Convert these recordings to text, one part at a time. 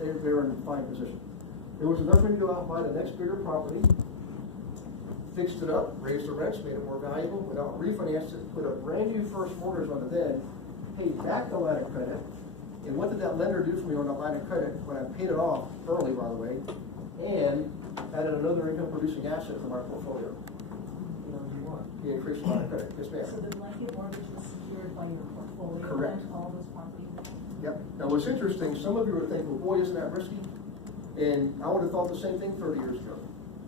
they're in a fine position. There was enough money to go out and buy the next bigger property, fixed it up, raised the rents, made it more valuable, went out and refinanced it, put a brand new first mortgage on it then, paid back the line of credit. And what did that lender do for me on that line of credit when I paid it off early, by the way, and added another income producing asset to my portfolio? He increased the line of credit. Yes, ma'am. So the blanket mortgage was secured by your portfolio. Correct. And all those properties. Yep. Now what's interesting, some of you are thinking, well, boy, isn't that risky? And I would have thought the same thing 30 years ago.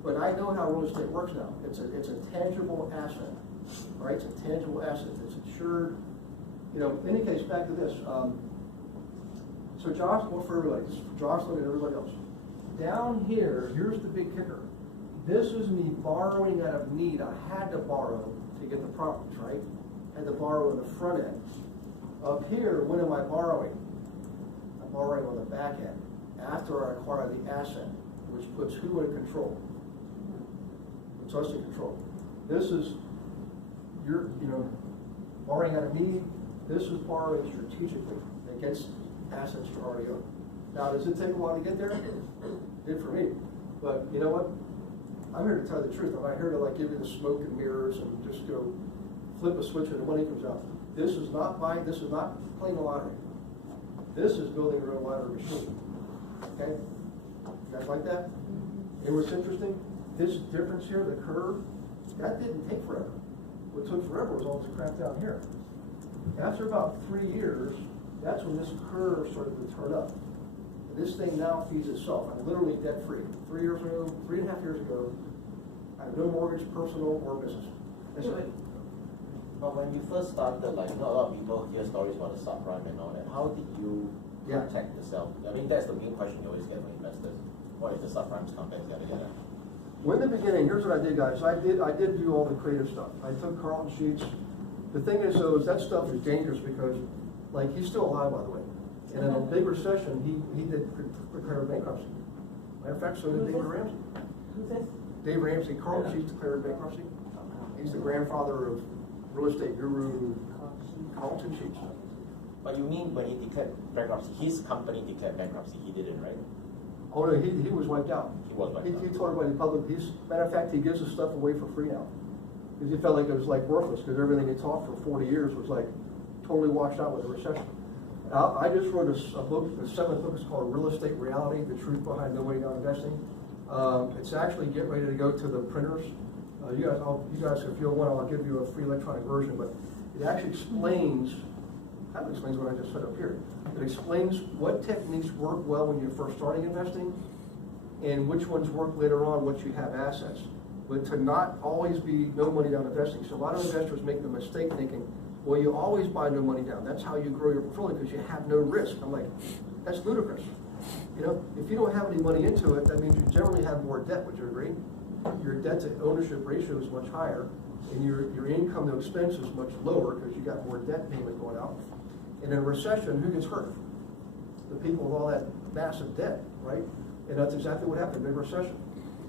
But I know how real estate works now. It's a tangible asset, right? It's a tangible asset. It's insured. You know, in any case, back to this. So Josh, well, for everybody, this is for Jocelyn and everybody else. Down here, here's the big kicker. This is me borrowing out of need. I had to borrow to get the properties, right? Had to borrow in the front end. Up here, when am I borrowing? I'm borrowing on the back end after I acquire the asset, which puts who in control? Puts us in control. This is your, borrowing out of need. This is borrowing strategically against assets you already own. Now, does it take a while to get there? It did for me. But you know what? I'm here to tell you the truth. I'm not here to give you the smoke and mirrors and just go flip a switch and the money comes out. This is not buying, this is not playing the lottery. This is building your own lottery machine. Okay? You guys like that? And what's interesting, this difference here, the curve, that didn't take forever. What took forever was all this crap down here. After about 3 years, that's when this curve started to turn up. And this thing now feeds itself. I'm literally debt free. 3 years ago, 3.5 years ago, I have no mortgage, personal or business. That's it. But when you first started, a lot of people hear stories about the subprime and all that. How did you protect yourself? I mean, that's the main question you always get from investors. What if the subprimes come back together? Well, in the beginning, here's what I did, guys. I did do all the creative stuff. I took Carlton sheets. The thing is, though, is that stuff is dangerous because, he's still alive, by the way. And in a big recession, he did declare bankruptcy. Matter of fact, so did David Ramsey. Who's this? Dave Ramsey, Carlton Sheets declared bankruptcy. He's the grandfather of real estate guru Carlton Sheets. But you mean when he declared bankruptcy, his company declared bankruptcy, he didn't, right? Oh no, he was wiped out. He was wiped out. He told everybody in public. Matter of fact, he gives his stuff away for free now. Because he felt like it was worthless, because everything he taught for 40 years was totally washed out with the recession. I just wrote a book, the 7th book is called Real Estate Reality, The Truth Behind No Way Down Investing. It's actually getting ready to go to the printers. You guys, if you'll want, I'll give you a free electronic version, but it actually explains, kind of explains what I just said up here. It explains what techniques work well when you're first starting investing and which ones work later on once you have assets. But to not always be no money down investing. So a lot of investors make the mistake thinking, well, you always buy no money down. That's how you grow your portfolio because you have no risk. I'm like, that's ludicrous. If you don't have any money into it, that means you generally have more debt. Would you agree? Your debt to ownership ratio is much higher, and your income to expense is much lower because you got more debt payment going out. And in a recession, who gets hurt? The people with all that massive debt, right? And that's exactly what happened in a big recession.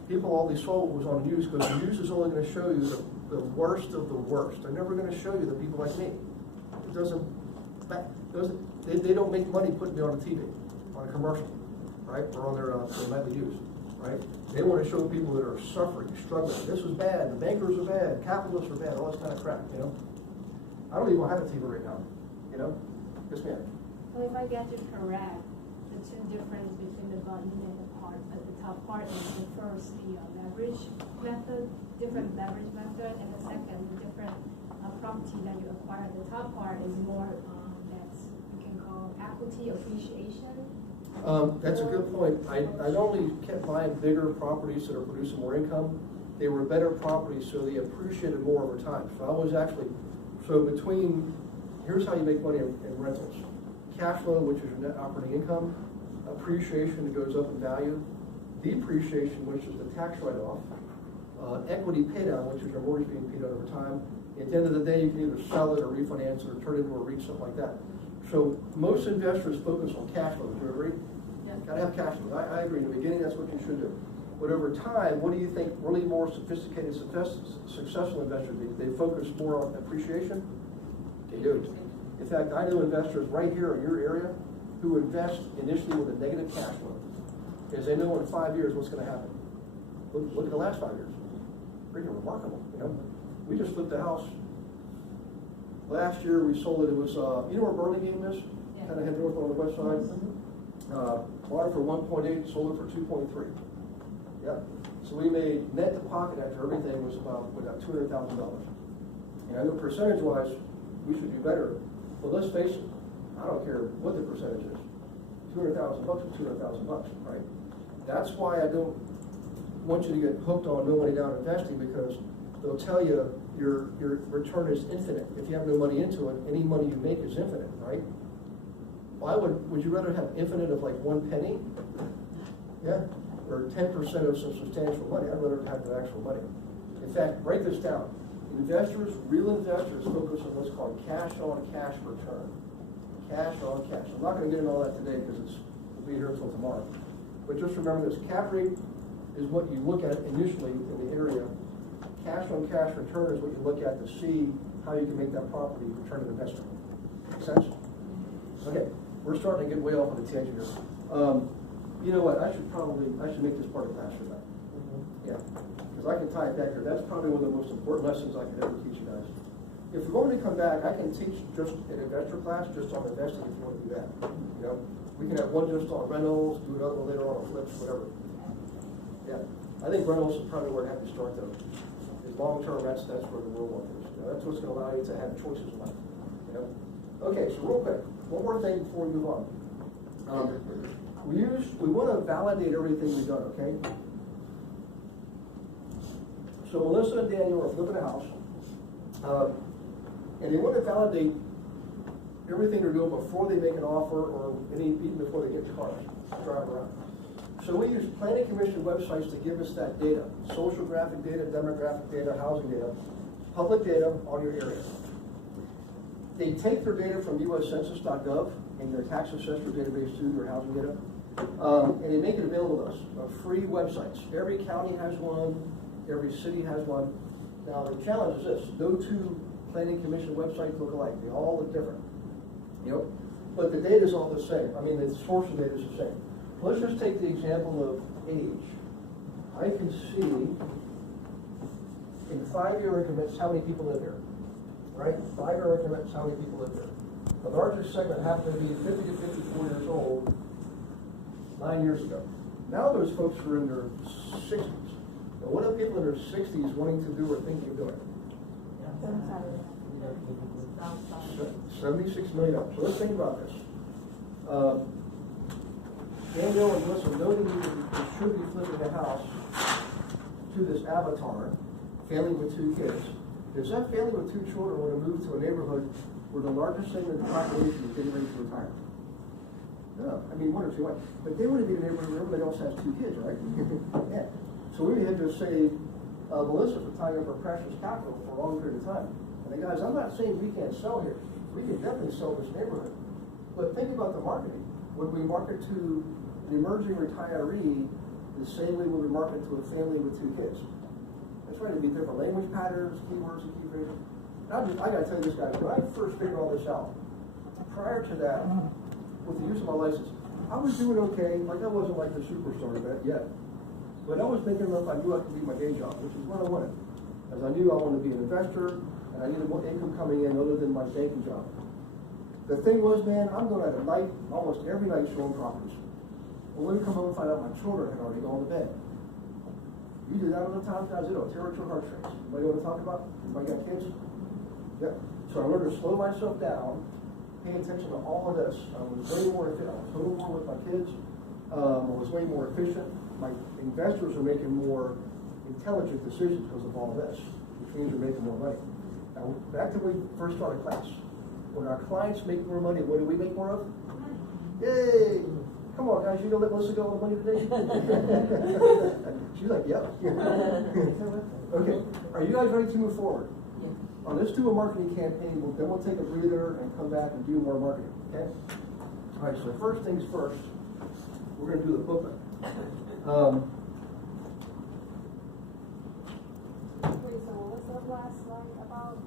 People always saw what was on the news because the news is only going to show you the worst of the worst. They're never going to show you the people like me. They don't make money putting me on the TV, on a commercial, right? Or on their nightly news, right? They want to show people that are suffering, struggling. This is bad. The bankers are bad. Capitalists are bad. All this kind of crap, I don't even have a TV right now, Yes, ma'am. So if I get you correct, the two difference between the bottom and the part at the top part is the first, the leverage method, different leverage method, and the second, the different property that you acquire. The top part is more that's we can call equity appreciation. That's a good point. I only kept buying bigger properties that are producing more income. They were better properties, so they appreciated more over time. So I was actually, here's how you make money in rentals. Cash flow, which is your net operating income, appreciation that goes up in value, depreciation, which is the tax write-off, equity paydown, which is your mortgage being paid out over time. At the end of the day, you can either sell it or refinance it or turn it into a REIT, something like that. So most investors focus on cash flow. Do you agree? Yes. Got to have cash flow. I agree. In the beginning, that's what you should do. But over time, what do you think really more sophisticated, successful investors do? They focus more on appreciation? They do. In fact, I know investors right here in your area who invest initially with a negative cash flow, because they know in 5 years what's gonna happen. Look at the last 5 years. Freaking remarkable, you know? We just flipped the house. Last year, we sold it, it was, you know where Burlingame is? Yeah. Kind of head north on the west side. Bought it for 1.8, sold it for 2.3. Yep. So we made net to pocket after everything was about $200,000. And I know percentage-wise, we should do better. But let's face it, I don't care what the percentage is. $200,000 is $200,000, right? That's why I don't want you to get hooked on no money down investing, because they'll tell you your return is infinite. If you have no money into it, any money you make is infinite, right? Why would you rather have infinite of like 1 penny? Yeah, or 10% of some substantial money? I'd rather have the actual money. In fact, write this down. Investors, real investors, focus on what's called cash on cash return. Cash on cash. I'm not going to get into all that today because we'll be here until tomorrow. But just remember this: cap rate is what you look at initially in the area. Cash on cash return is what you look at to see how you can make that property return an investment. Make sense? Okay, we're starting to get way off on a tangent here. You know what? I should make this part of class for that. Yeah, because I can tie it back here. That's probably one of the most important lessons I could ever teach you guys. If you want me to come back, I can teach just an investor class just on investing if you want to do that. You know, we can have one just on rentals, do another one later on flips, whatever. Yeah, I think rentals is probably where I have to start though. Is long term, that's where the real one is. You know, that's what's going to allow you to have choices in life. You know. Okay, so real quick, one more thing before we move on. We want to validate everything we've done, okay? So Melissa and Daniel are flipping a house, and they want to validate everything they're doing before they make an offer, or even before they get the cars, drive around. So we use planning commission websites to give us that data: social graphic data, demographic data, housing data, public data on your area. They take their data from USCensus.gov and their tax assessor database too, their housing data, and they make it available to us. Free websites. Every county has one. Every city has one. Now the challenge is this: no two planning commission websites look alike. They all look different. You know, but the data is all the same. I mean, the source of data is the same. Let's just take the example of age. I can see in 5-year increments how many people live here. Right? 5-year increments, how many people live here. The largest segment happened to be 50 to 54 years old 9 years ago. Now those folks are in their 60s. Now, what are people in their 60s wanting to do or thinking of doing? 76 million. So let's think about this. Daniel and Melissa know that they should be flipping the house to this avatar, family with 2 kids. Does that family with 2 children want to move to a neighborhood where the largest segment of the population is getting ready to retire? No, I mean 1 or 2 might. But they want to be in a neighborhood where everybody else has 2 kids, right? Yeah. So we had to save Melissa for tying up her precious capital for a long period of time. And guys, I'm not saying we can't sell here. We can definitely sell this neighborhood. But think about the marketing. Would we market to an emerging retiree the same way we would market to a family with 2 kids? That's right, it'd be different language patterns, keywords, and key phrases. I gotta tell you this, guys, when I first figured all this out, prior to that, with the use of my license, I was doing okay. Like, I wasn't like the superstar yet. But I was thinking enough I knew I could leave my day job, which is what I wanted. As I knew I wanted to be an investor, and I needed more income coming in other than my banking job. The thing was, man, I'm going out at night, almost every night, showing properties. Well, when we come home and find out my children had already gone to bed. You do that all the time, guys, it'll tear at your heartstrings. Anybody want to talk about? Anybody got kids? Yep. So I learned to slow myself down, pay attention to all of this. I was way more efficient. I was home more with my kids. I was way more efficient. My investors are making more intelligent decisions because of all of this, which means they're making more money. Now, back to when we first started class. When our clients make more money, what do we make more of? Yay! Come on, guys, you gonna let Melissa go with money today? She's like, yep. Okay, are you guys ready to move forward? Yeah. Let's do a marketing campaign, then we'll take a breather and come back and do more marketing, okay? All right, so first things first, we're gonna do the booklet. Wait, so what was the last slide about?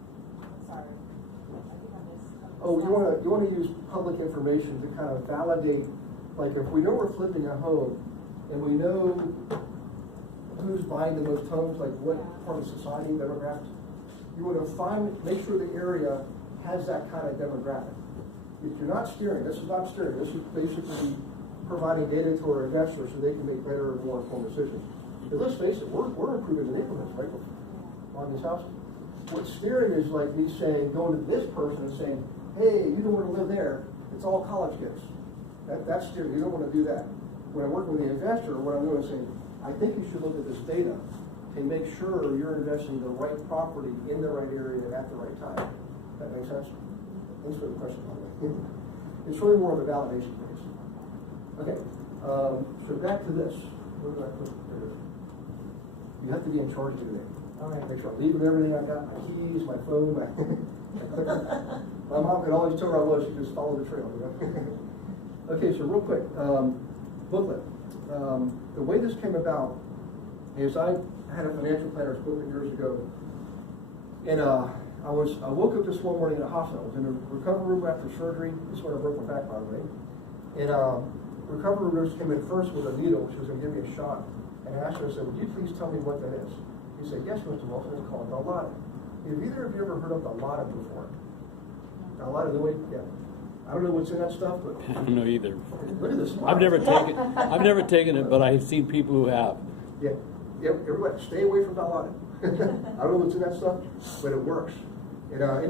Sorry, I think I missed. Oh, you wanna use public information to kind of validate, like if we know we're flipping a home and we know who's buying the most homes, like what part of society, demographics, you wanna make sure the area has that kind of demographic. If you're not steering, this is not steering, this is basically providing data to our investors so they can make better and more informed decisions. Because let's face it, we're improving the neighborhoods, right, on these houses. What steering is like me saying, going to this person and saying, hey, you don't want to live there, it's all college kids. That's steering, you don't want to do that. When I'm working with the investor, what I'm doing is saying, I think you should look at this data and make sure you're investing in the right property in the right area at the right time. That makes sense? Thanks for the question, by the way. It's really more of a validation phase. Okay, so back to this. What did I put there? You have to be in charge of today. All right, make sure I'm leaving everything I got, my keys, my phone, my clicker. My mom could always tell where I was, she just followed the trail, you know? Okay, so real quick, booklet. The way this came about is I had a financial planner's booklet years ago, and I woke up this one morning in a hospital. I was in a recovery room after surgery. This is when I broke my back, by the way. And recovery nurse came in first with a needle. She was going to give me a shot. And I asked her, I said, would you please tell me what that is? He said, yes, Mr. Wilson, it's called Dilaudid. Have either of you ever heard of Dilaudid before? Dilaudid, the way, yeah. I don't know what's in that stuff, but I don't know either. Look at this. I've never taken it, but I've seen people who have. Yeah, everybody, stay away from Dilaudid. I don't know what's in that stuff, but it works. And I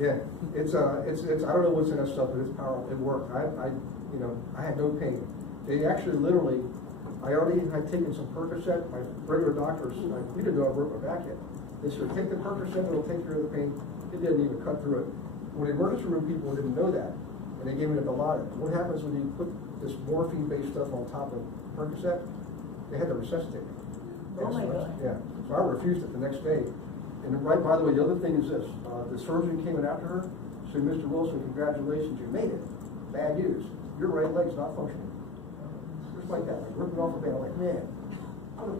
yeah, it's I don't know what's in that stuff, but it's powerful. It worked. I had no pain. They actually literally, I already had taken some Percocet. My regular doctors, we didn't know I broke my back yet. They said, take the Percocet, it'll take care of the pain. It didn't even cut through it. When the emergency room people didn't know that, and they gave me a Dilaudid. What happens when you put this morphine-based stuff on top of Percocet? They had to resuscitate me. Oh my God. Yeah, so I refused it the next day. And right, by the way, the other thing is this, the surgeon came in after her, said, Mr. Wilson, congratulations, you made it. Bad news, your right leg's not functioning. Just like that, like ripping off a band, I'm like, man.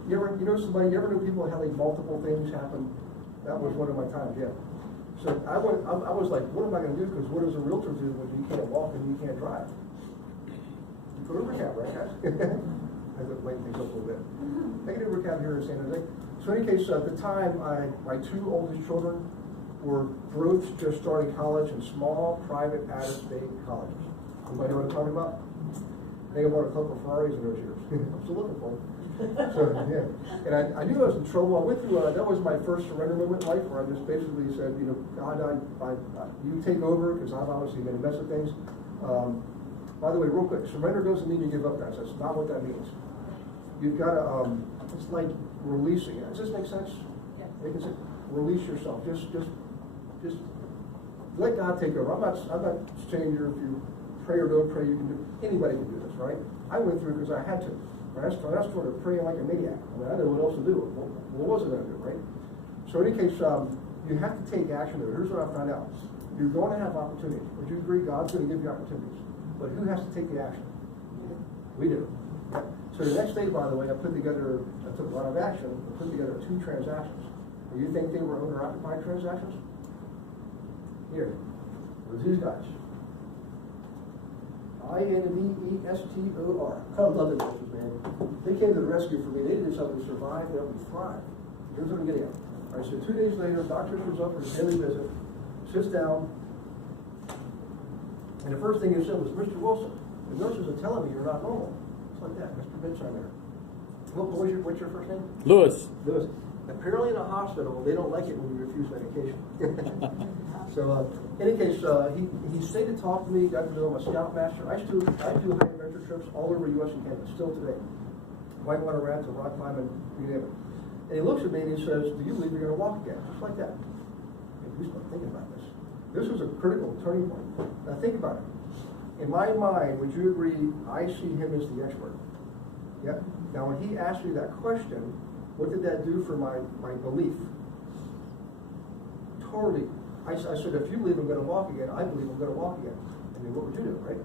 You ever know people having multiple things happen? That was one of my times, yeah. So I was like, what am I gonna do? Because what does a realtor do when you can't walk and you can't drive? You put a rehab, right, guys? I have to lighten things up a little bit. Take a rehab here in San Jose. So in any case, at the time, my two oldest children were both just starting college in small, private, out-of-state colleges. Anybody know what I'm talking about? I think I bought a couple of Ferraris in those years. I'm still looking for them. So, yeah. And I knew I was in trouble. I went through, that was my first surrender moment in life, where I just basically said, you know, God, you take over, because I've obviously made a mess of things. By the way, real quick, surrender doesn't mean you give up, guys. That's not what that means. You've got to, it's like releasing it. Does this make sense? Yeah. Release yourself. Just let God take over. I'm not saying if you pray or don't pray, you can do. Anybody can do this, right? I went through because I had to. I started praying like a maniac. I mean, I didn't know what else to do. What was it going to do, right? So in any case, you have to take action. Here's what I found out. You're going to have opportunities. Would you agree? God's going to give you opportunities. But who has to take the action? We do. Yeah. So the next day, by the way, I took a lot of action, I put together 2 transactions. Do you think they were owner-occupied transactions? Here, it was these guys. INVESTOR. I love the business, man. They came to the rescue for me. They did something to survive, they helped me thrive. Here's what I'm getting at. All right, so 2 days later, doctor shows up for his daily visit, sits down, and the first thing he said was, Mr. Wilson, the nurses are telling me you're not normal. It's like that, Mr. Bitsheimer. What's your first name? Lewis. Lewis. Apparently in a hospital, they don't like it when you refuse medication. So, in any case, he stayed to talk to me, got to know I'm a scoutmaster. I do high adventure trips all over U.S. and Canada, still today. Whitewater rafts, rock climbing, you name it. And he looks at me and he says, do you believe you're going to walk again? Just like that. And we start thinking about this. This was a critical turning point. Now think about it. In my mind, would you agree, I see him as the expert? Yep. Now when he asked me that question, what did that do for my belief? Totally. I said, if you believe I'm going to walk again, I believe I'm going to walk again. I mean, what would you do, right?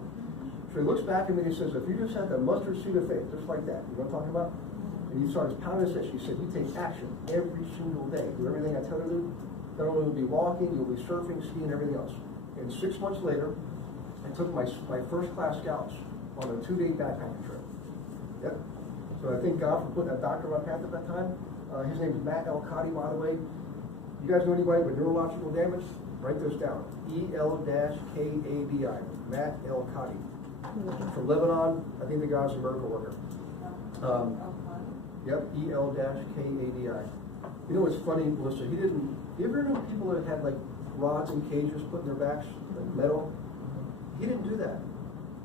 So he looks back at me and he says, if you just had the mustard seed of faith, just like that, you know what I'm talking about? And he starts pounding his chest. He said, you take action every single day. Do everything I tell you to do. Not only will you be walking, you'll be surfing, skiing, everything else. And 6 months later, I took my first class scouts on a 2-day backpacking trip. Yep. So I thank God for putting that doctor on my path at that time. His name is Matt Elkadi, by the way. You guys know anybody with neurological damage? Write this down. E-L-K-A-D-I. Matt Elkadi. From Lebanon. I think the guy's a miracle worker. Yep, E-L-K-A-D-I. You know what's funny, Melissa? You ever know people that had like rods and cages put in their backs, like metal? He didn't do that.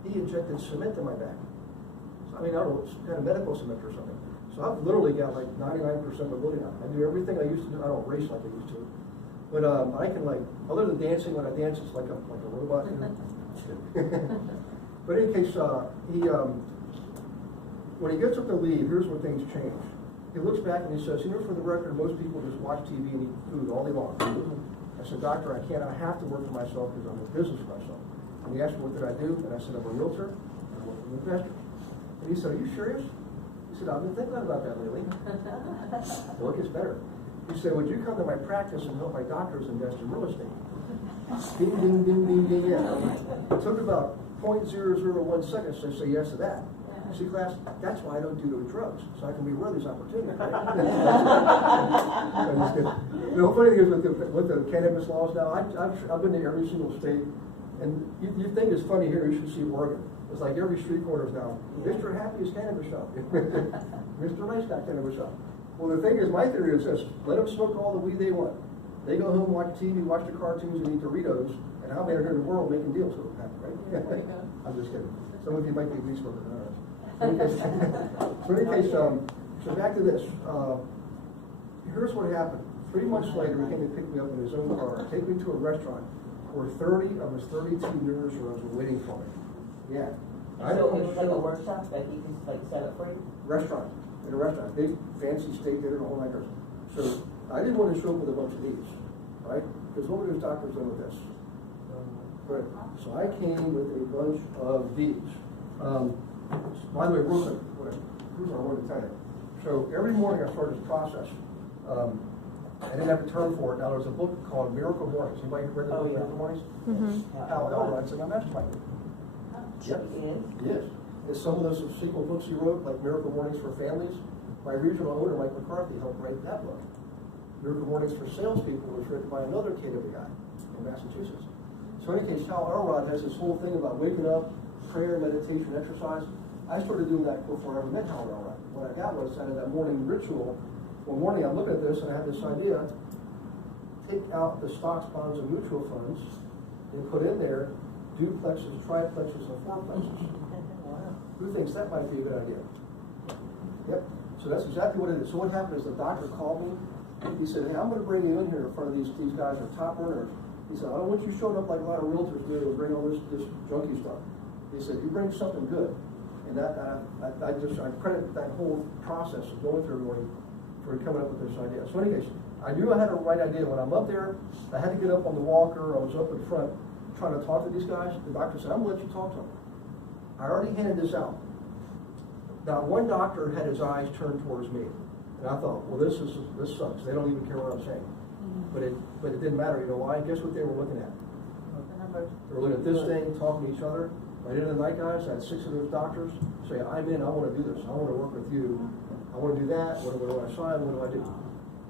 He injected cement in my back. I mean, I don't know, it's kind of medical cement or something. So I've literally got like 99% mobility now. I do everything I used to do. I don't race like I used to. But I can like, other than dancing, when I dance, it's like a robot. But in any case, when he gets up to leave, here's where things change. He looks back and he says, you know, for the record, most people just watch TV and eat food all day long. I said, doctor, I can't. I have to work for myself because I'm in business for myself. And he asked me, what did I do? And I said, I'm a realtor. I'm an investor. And he said, are you serious? He said, I've been thinking about that lately. Well, it gets better. He said, would you come to my practice and help my doctors invest in real estate? Ding, ding, ding, ding, ding, yeah. It took about 0.001 seconds to say yes to that. See, class, that's why I don't do those drugs, so I can be aware of these opportunities. Right? I'm just kidding. The funny thing is with the cannabis laws now, I've been to every single state, and you think it's funny here, you should see Oregon. It's like every street corners now. Mr. Happy's cannabis shop. Mr. Nice Guy cannabis shop. Well, the thing is, my theory is this: let them smoke all the weed they want. They go home, watch TV, watch the cartoons, and eat Doritos, and I'm out here in the world making deals with them, right? I'm just kidding. Some of you might be weed smokers. So in any case, so back to this. Here's what happened. 3 months later, he came to pick me up in his own car, take me to a restaurant where 30 of his 32 neurosurgeons were waiting for me. Yeah. So it was like a workshop that he just like set up for you? Restaurant. In a restaurant. Big, fancy steak dinner, the whole night. So I didn't want to show up with a bunch of these, right? Because what would those doctors done with this? Right. So I came with a bunch of these. By the way, real quick, here's what I wanted to tell you. So every morning I started this process. I didn't have a term for it. Now there's a book called Miracle Mornings. Anybody read the book Miracle Mornings? Hal Elrod's in my mastermind. Yep. Yes. And some of those sequel books he wrote, like Miracle Mornings for Families, my regional owner, Mike McCarthy, helped write that book. Miracle Mornings for Salespeople was written by another KW guy in Massachusetts. So in any case, Hal Elrod has this whole thing about waking up, prayer, meditation, exercise. I started doing that before I ever met Hal Elrod. What I got was out of that morning ritual. One morning I'm looking at this and I had this idea: take out the stocks, bonds, and mutual funds and put in there duplexes, triplexes, and fourplexes. Who thinks that might be a good idea? Yep. So that's exactly what it is. So what happened is the doctor called me. He said, hey, I'm going to bring you in here in front of these guys are top earners. He said, I don't want you showing up like a lot of realtors do and bring all this junky stuff. He said, you bring something good. And that I credit that whole process of going through everybody for coming up with this idea. So in any case, I knew I had a right idea. When I'm up there, I had to get up on the walker. I was up in front trying to talk to these guys. The doctor said, I'm going to let you talk to them. I already handed this out. Now, one doctor had his eyes turned towards me. And I thought, well, this sucks. They don't even care what I'm saying. But it didn't matter. You know why? Guess what they were looking at? They were looking at this thing, talking to each other. By the end of the night, guys, I had 6 of those doctors say, I'm in, I want to do this. I want to work with you. I want to do that. What do I sign? What do I do?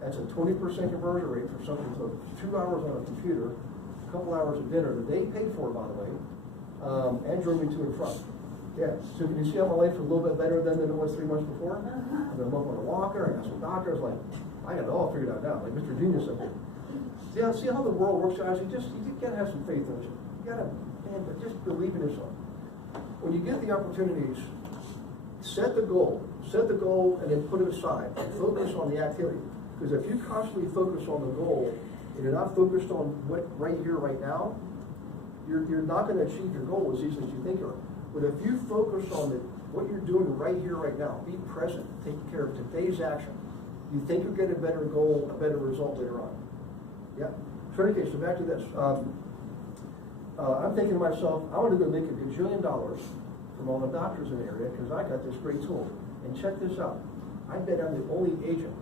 That's a 20% conversion rate for something that took 2 hours on a computer, a couple hours of dinner that they paid for, by the way, and drove me to and from. Yeah, so can you see how my life is a little bit better than it was 3 months before? I'm up on a walker, I got some doctors, like, I got it all figured out now, like Mr. Genius up here. See how the world works, guys? You gotta have some faith, don't you? You gotta, man, but just believe in yourself. When you get the opportunities, set the goal, and then put it aside, and focus on the activity. Because if you constantly focus on the goal, and you're not focused on what right here, right now, you're not gonna achieve your goal as easily as you think you are. But if you focus on what you're doing right here, right now, be present, take care of today's action, you think you'll get a better goal, a better result later on. Yeah. So in any case, so back to this. I'm thinking to myself, I want to go make $1 gajillion from all the doctors in the area because I got this great tool. And check this out. I bet I'm the only agent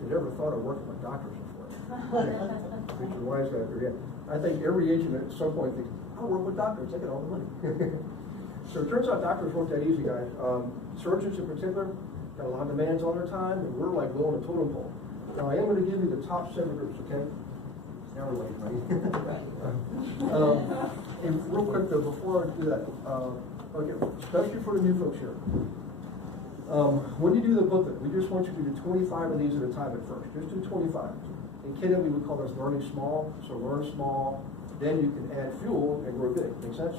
that ever thought of working with doctors before. Mr. Weisberger, yeah. I think every agent at some point thinks, I'll work with doctors, they get all the money. So it turns out doctors weren't that easy, guys. Surgeons in particular got a lot of demands on their time, and we're like low on the totem pole. Now, I am going to give you the top 7 groups, okay? Now we're late, right? And real quick though, before I do that, okay, especially for the new folks here. When you do the booklet, we just want you to do 25 of these at a time at first. Just do 25. In Canada, we would call this learning small. So learn small, then you can add fuel and grow big. Make sense?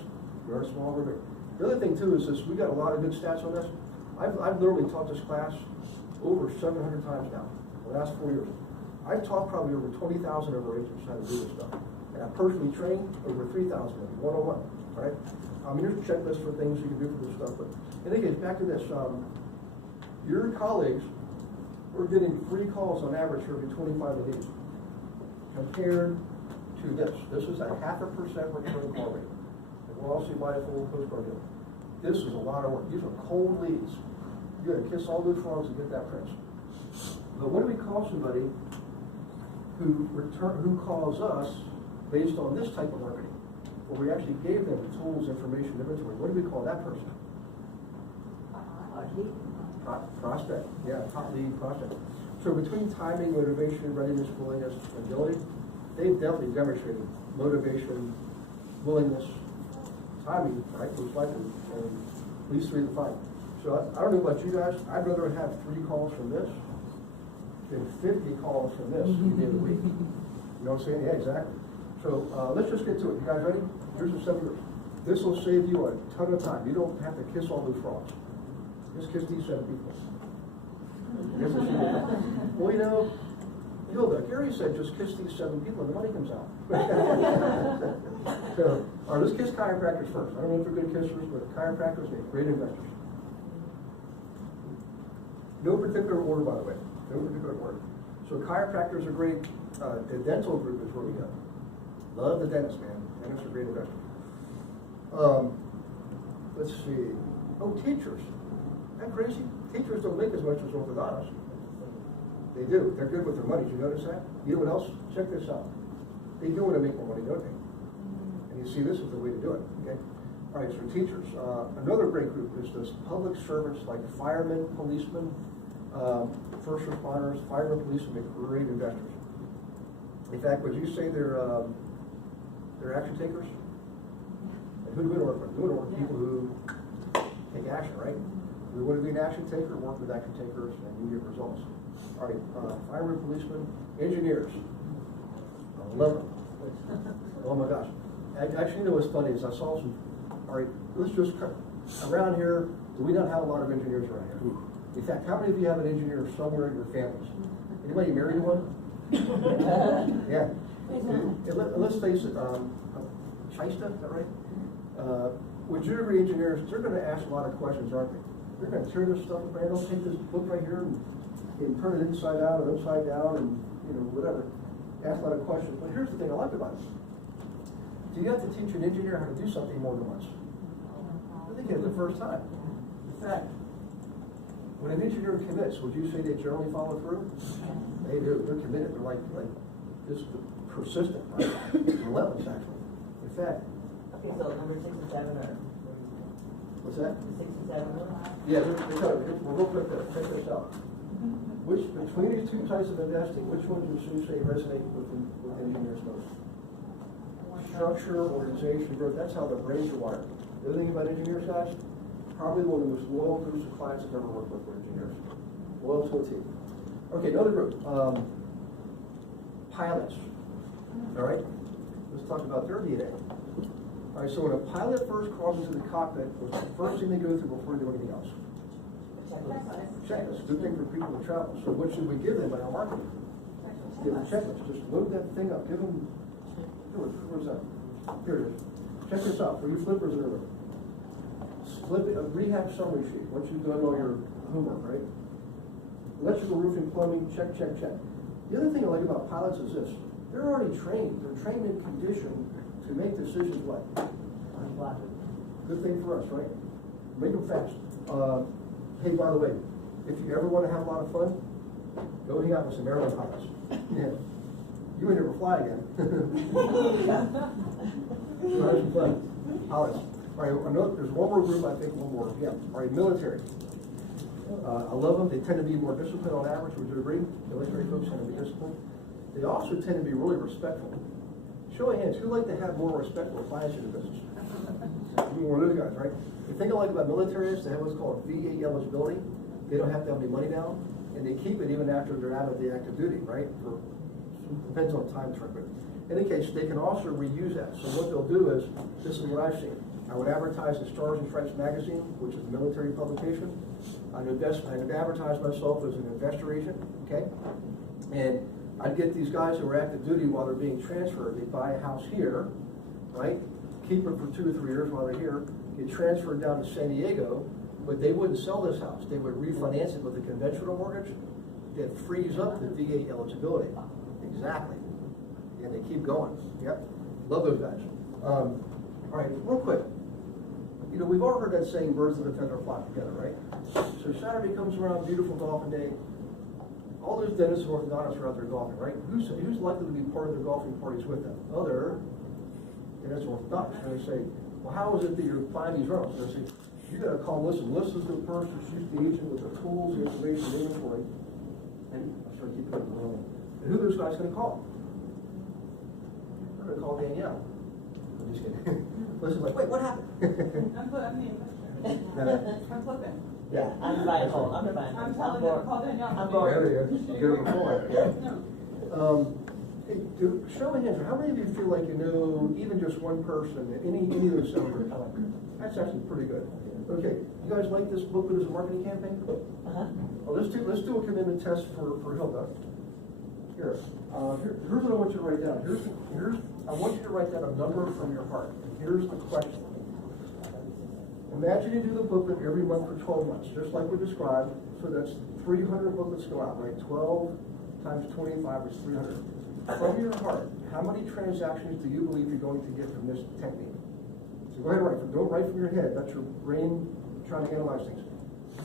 Learn small, grow big. The other thing too is this, we got a lot of good stats on this. I've literally taught this class over 700 times now, the last 4 years. I've taught probably over 20,000 of our agents how to do this stuff. And I personally trained over 3,000 of them, one-on-one, right? Here's a checklist for things you can do for this stuff. But in any case, back to this. Your colleagues are getting 3 calls on average for every 25 of these. Compared to this. This is a 0.5% return call rate. And we'll also buy a full postcard deal. This is a lot of work. These are cold leads. You gotta kiss all those frogs and get that prince. But when do we call somebody who calls us based on this type of marketing? Where we actually gave them the tools, information, inventory. What do we call that person? Prospect. Yeah, top lead prospect. So between timing, motivation, readiness, willingness, and ability, they've definitely demonstrated motivation, willingness, timing, right? Most likely, and at least 3 to 5. So I don't know about you guys. I'd rather have 3 calls from this than 50 calls from this you did a week. You know what I'm saying? Yeah, exactly. So let's just get to it. You guys ready? Here's the 7 groups. This will save you a ton of time. You don't have to kiss all those frogs. Just kiss these 7 people. Yes, well, you know, Hilda, Gary said just kiss these 7 people and the money comes out. So, all right, let's kiss chiropractors first. I don't know if they're good kissers, but chiropractors are great investors. No particular order, by the way. No particular order. So chiropractors are great. The dental group is where we go. Love the dentist, man. Dentists are great investors. Let's see. Oh, teachers. Isn't that crazy? Teachers don't make as much as orthodontists. They do. They're good with their money. Did you notice that? You know what else? Check this out. They do want to make more money, don't they? And you see, this is the way to do it. Okay. All right. So teachers. Another great group is this public servants like firemen, policemen, first responders. Firemen, policemen make great investors. In fact, would you say they're action takers? And who do we work with? We work with people who take action, right? We want to be an action taker, work with action takers, and you get results. All right, firemen, policemen, engineers. I love them. Oh my gosh. Actually, you know what's funny is I saw some, all right, let's just cut. Around here, do we not have a lot of engineers around here? In fact, how many of you have an engineer somewhere in your families? Anybody married to one? Yeah. And let's face it, Shysta, is that right? Legitimate engineers, they're going to ask a lot of questions, aren't they? They're going to tear this stuff apart. They'll take this book right here and turn it inside out and upside down and, you know, whatever. Ask a lot of questions. But here's the thing I like about it. Do you have to teach an engineer how to do something more than once? I think it's the first time. In fact, when an engineer commits, would you say they generally follow through? They do. They're committed. They're like just persistent, right? Relentless, actually. In fact. Okay, so number 6 and 7 are. What's that? 6 and 7 are? Yeah, we'll real quick there. Check this out. Which between these 2 types of investing, which ones would you say resonate with engineers most? Structure, organization, growth. That's how their brains are wired. The other thing about engineers, guys, probably one of the most loyal groups of clients I've ever worked with were engineers. Loyal to a team. Okay, another group. Pilots. All right. Let's talk about their DNA. All right. So when a pilot first crawls into the cockpit, what's the first thing they go through before they do anything else? Checklist. Good thing for people to travel. So what should we give them by our marketing? Give them a checklist. Just load that thing up. Give them. Where's that? Here it is. Check this out for you flippers that are there. Flip it, a rehab summary sheet. Once you've done all your homework, right? Electrical, roofing, plumbing, check, check, check. The other thing I like about pilots is this. They're already trained. They're trained and conditioned to make decisions what? Good thing for us, right? Make them fast. Hey, by the way, if you ever want to have a lot of fun, go hang out with some airline pilots. Yeah. You may never fly again. So have some fun. Hollis. All right, I know there's one more group, I think one more. Yeah. All right, military. I love them. They tend to be more disciplined on average. Would you agree? Military folks tend to be disciplined. They also tend to be really respectful. Show of hands, who'd like to have more respectful clients in the business? You're one of those guys, right? The thing I like about military is they have what's called VA eligibility. They don't have to have any money down, and they keep it even after they're out of the active duty, right? Depends on time frame, but in any case, they can also reuse that. So what they'll do is, this is what I've seen. I would advertise in Stars and Stripes magazine, which is a military publication. I would advertise myself as an investor agent, okay? And I'd get these guys who are active duty while they're being transferred. They buy a house here, right? Keep it for 2 or 3 years while they're here, get transferred down to San Diego, but they wouldn't sell this house. They would refinance it with a conventional mortgage that frees up the VA eligibility. Exactly. And they keep going. Yep. Love those guys. All right, real quick. You know, we've all heard that saying, birds of a feather flock together, right? So Saturday comes around, beautiful golfing day. All those dentists and orthodontists are out there golfing, right? Who's likely to be part of the golfing parties with them? Other dentists and orthodontists. And they say, well, how is it that you're finding these rentals? And they say, you got to call Melissa. Melissa's the person, she's the agent with the tools, the information, the inventory. And I'm sorry, keep it in the room. And who are those guys going to call? They're going to call Danielle. I'm just kidding. Melissa's like, wait, what happened? I'm flipping. Yeah, I'm buying home, I'm buying home. I'm telling them, call Danielle. I'm There bored. you go. Get her before. No. Hey, show of hands, how many of you feel like you know even just one person, any of those sellers? That's actually pretty good. Okay, you guys like this booklet as a marketing campaign? Uh-huh. Well, let's do a commitment test for Hilda. Here's what I want you to write down. I want you to write down a number from your heart. And here's the question. Imagine you do the booklet every month for 12 months, just like we described. So that's 300 booklets go out, right? 12 times 25 is 300. From your heart, how many transactions do you believe you're going to get from this technique? So go ahead and write. Don't write from your head. That's your brain trying to analyze things.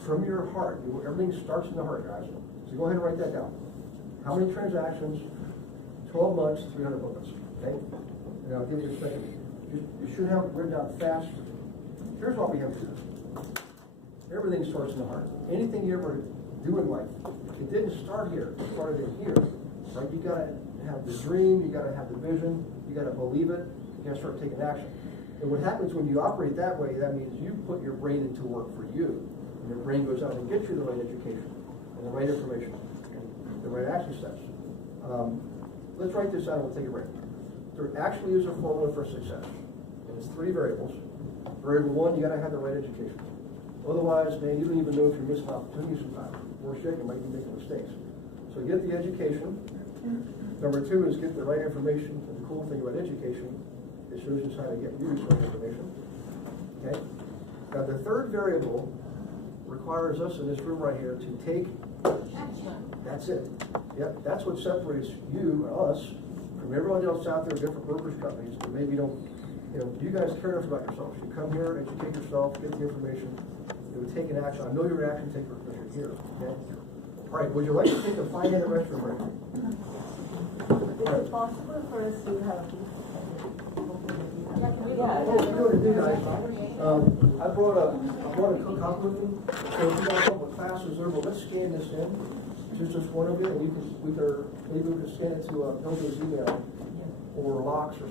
From your heart. Everything starts in the heart, guys. So go ahead and write that down. How many transactions? 12 months, 300 booklets. Okay? And I'll give you a second. You should have it written down fast. Here's what we have to do. Everything starts in the heart. Anything you ever do in life, it didn't start here. It started in here. Right? You gotta have the dream. You gotta have the vision. You gotta believe it. You gotta start taking action. And what happens when you operate that way? That means you put your brain into work for you, and your brain goes out and gets you the right education and the right information and the right action steps. Let's write this out and we'll take a break. There actually is a formula for success, and it's 3 variables. Variable 1, you got to have the right education. Otherwise, man, you don't even know if you're missing opportunities sometimes. Worse yet, you might be making mistakes. So get the education. Number 2 is get the right information. And the cool thing about education, it shows us how to get use of information. Okay? Now the 3rd variable requires us in this room right here to take action. That's it. Yep, that's what separates you and us from everybody else out there, different brokerage companies, but maybe you guys care enough about yourselves. You come here, educate yourself, get the information, you would take an action. I know you're an action taker because you're here. Okay? All right, would you like to take a 5-minute restroom break? Is it possible for us to have? I brought a cook up with me. So if you got a couple of classes there, but let's scan this in. Just one of you, and maybe we can scan it to Hilda's email or Locks or